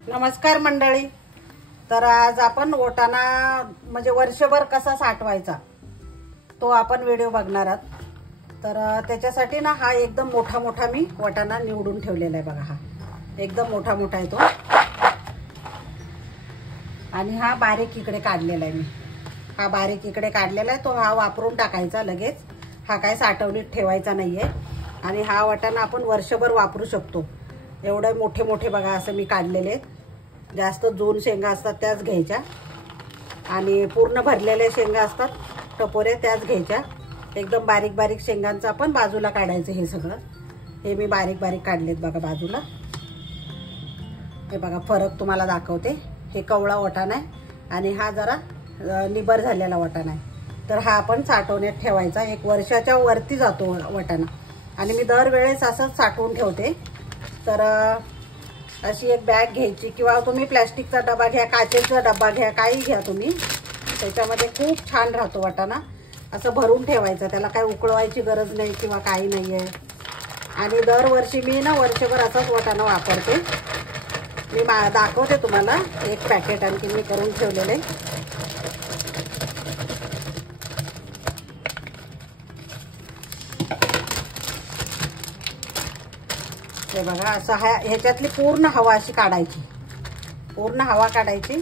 नमस्कार मंडळी। तर आज आपण वाटाणा म्हणजे वर्षभर कसा साठवायचा तो आपण व्हिडिओ बघणार आहोत। तर त्याच्यासाठी ना हा एकदम मोठा मोठा मी वाटाणा निवडून ठेवलेला आहे बघा। हा एकदम मोठा मोठा आहे तो आणि हा बारीक इकडे काढलेला आहे मी। हा बारीक इकडे काढलेला आहे तो हा वापरून टाकायचा लगेच। हा काय साठवणीत ठेवायचा नाहीये आणि हा वाटाणा आपण वर्षभर वापरू शकतो। एवढे मोठे मोठे बघा असं मी काढलेले आहेत। जास्त जून शेंगा असतात त्याच घ्यायच्या आणि पूर्ण भरलेल्या शेंगा असतात टपोरे त्याच घ्यायच्या। एकदम बारीक बारीक शेंगांचा आपण बाजूला काढायचं। हे सगळं हे मी बारीक बारीक काढलेत बघा बाजूला। हे बघा फरक तुम्हाला दाखवते। हे कवळा वाटाणा आहे आणि हा जरा निबर झालेला वाटाणा आहे। तर हा आपण साठवण्यात ठेवायचा। 1 वर्षाच्या वरती जातो वाटाणा आणि मी दरवेळेस असंच साठवून ठेवते। तर अशी एक बॅग घ्यायची किंवा तुम्ही प्लास्टिकचा डबा घ्या, काचेचा डबा घ्या, काही घ्या तुम्ही। त्याच्यामध्ये खूप छान राहतो वाटाणा। असं भरून ठेवायचं, त्याला काही उकळवायची गरज नाही किंवा काही नाही आहे। आणि दरवर्षी मी ना वर्षभर असाच वाटाणा वापरते। मी दाखवते तुम्हाला एक पॅकेट आणखी मी करून ठेवलेले। हे बघा असं ह्याच्यातली पूर्ण हवा अशी काढायची, पूर्ण हवा काढायची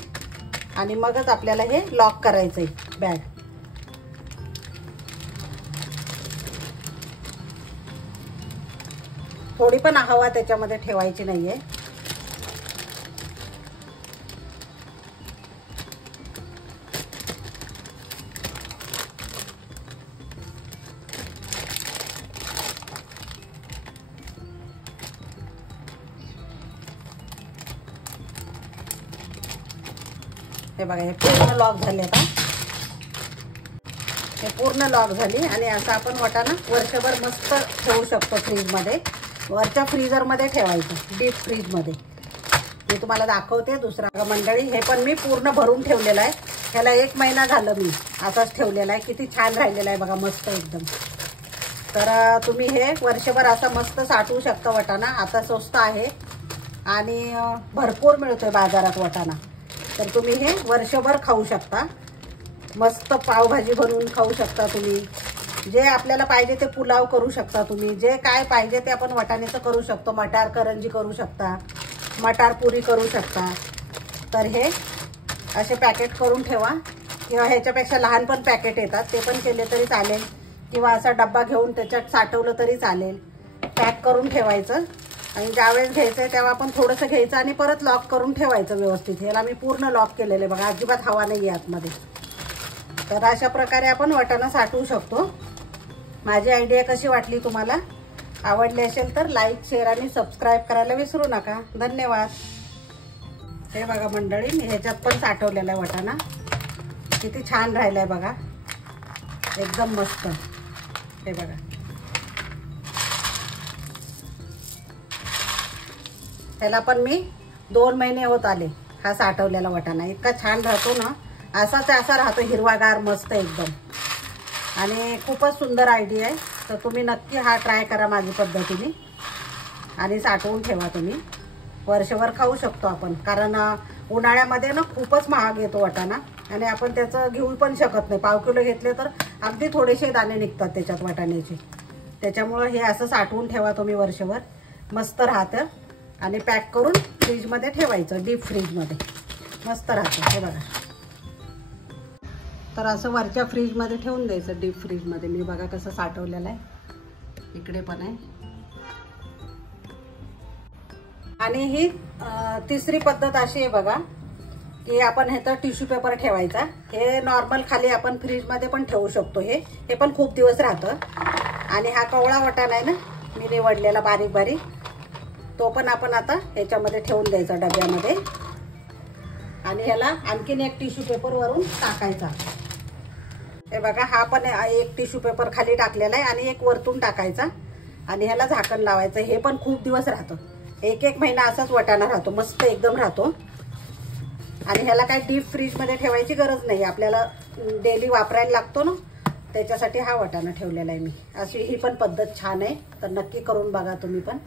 आणि मगच आपल्याला हे लॉक करायचंय बॅग। थोडी पण हवा त्याच्यामध्ये ठेवायची नाहीये। हे बघा हे पूर्ण लॉक झाले। आता हे पूर्ण लॉक झाली आणि असं आपण वाटाणा वर्षभर मस्त ठेवू शकतो फ्रीज मध्ये। वरच्या फ्रीजर मध्ये ठेवायचं, डीप फ्रीज मध्ये। मी तुम्हाला दाखवते दुसरा मंडळी। हे पण मी पूर्ण भरून ठेवलेलं आहे। ह्याला 1 महिना झालं मी असाच ठेवलेला आहे। किती छान राहिलेला आहे बघा, मस्त एकदम। तर तुम्ही हे वर्षभर असं मस्त साठवू शकता वाटाणा। आता स्वस्त आहे आणि भरपूर मिळतोय बाजारात वाटाणा। तर तुम्ही हे वर्षभर खाऊ शकता। मस्त पावभाजी बनवून खाऊ शकता तुम्ही। जे आपल्याला पाहिजे ते पुलाव करू शकता तुम्ही। जे काय पाहिजे ते आपण वाटाण्याचं करू शकतो। मटार करंजी करू शकता, मटार पुरी करू शकता। तर हे असे पॅकेट करून ठेवा किंवा ह्याच्यापेक्षा लहान पण पॅकेट येतात, ते पण केले तरी चालेल किंवा असा डब्बा घेऊन त्याच्यात साठवलं तरी चालेल। पॅक करून ठेवायचं आणि ज्यावेळेस घ्यायचंय तेव्हा आपण थोडंसं घ्यायचं आणि परत लॉक करून ठेवायचं व्यवस्थित। ह्याला मी पूर्ण लॉक केलेले बघा, अजिबात हवा नाही आहे आतमध्ये। तर अशा प्रकारे आपण वाटाणा साठवू शकतो। माझी आयडिया कशी वाटली तुम्हाला? आवडली असेल तर लाईक, शेअर आणि सबस्क्राईब करायला विसरू नका। धन्यवाद। हे बघा मंडळी मी ह्याच्यात पण साठवलेला आहे वाटाणा। किती छान राहिलाय बघा, एकदम मस्त। हे बघा ह्याला पण मी 2 महिने होत आले हा साठवलेला वाटाणा। इतका छान राहतो ना, असाच असा राहतो हिरवागार मस्त एकदम। आणि खूपच सुंदर आयडिया आहे। तर तुम्ही नक्की हा ट्राय करा माझी पद्धतीने आणि साठवून ठेवा तुम्ही। वर्षभर खाऊ शकतो आपण, कारण उन्हाळ्यामध्ये ना खूपच महाग येतो वाटाणा आणि आपण त्याचं घेऊ पण शकत नाही। पाव किलो घेतले तर अगदी थोडेसे दाणे निघतात त्याच्यात वाटाण्याचे। त्याच्यामुळे हे असं साठवून ठेवा तुम्ही वर्षभर, मस्त राहतं। आणि पॅक करून फ्रीज मध्ये ठेवायचं, डीप फ्रीज मध्ये मस्त राहतं। हे बघा तर असं वरच्या फ्रीज मध्ये ठेवून द्यायचं, डीप फ्रीज मध्ये। मी बघा कसं साठवलेलं आहे, इकडे पण आहे। आणि ही तिसरी पद्धत अशी आहे बघा की आपण ह्याचा टिश्यू पेपर ठेवायचा। हे नॉर्मल खाली आपण फ्रीज मध्ये पण ठेवू शकतो। हे पण खूप दिवस राहतं। आणि हा कवळा वाटाणा आहे ना मी निवडलेला बारीक बारीक, तो पण आपण आता ह्याच्यामध्ये ठेवून द्यायचा डब्यामध्ये आणि ह्याला आणखीन एक टिश्यू पेपर वरून टाकायचा। हे बघा हा पण एक टिश्यू पेपर खाली टाकलेला आहे आणि एक वरतून टाकायचा आणि ह्याला झाकण लावायचं। हे पण खूप दिवस राहतं, 1 महिना असाच वाटाणा राहतो, मस्त एकदम राहतो। आणि ह्याला काय डीप फ्रीज मध्ये ठेवायची गरज नाही, आपल्याला डेली वापरायला लागतो ना, त्याच्यासाठी हा वाटाणा ठेवलेला आहे मी। अशी ही पण पद्धत छान आहे, तर नक्की करून बघा तुम्ही पण।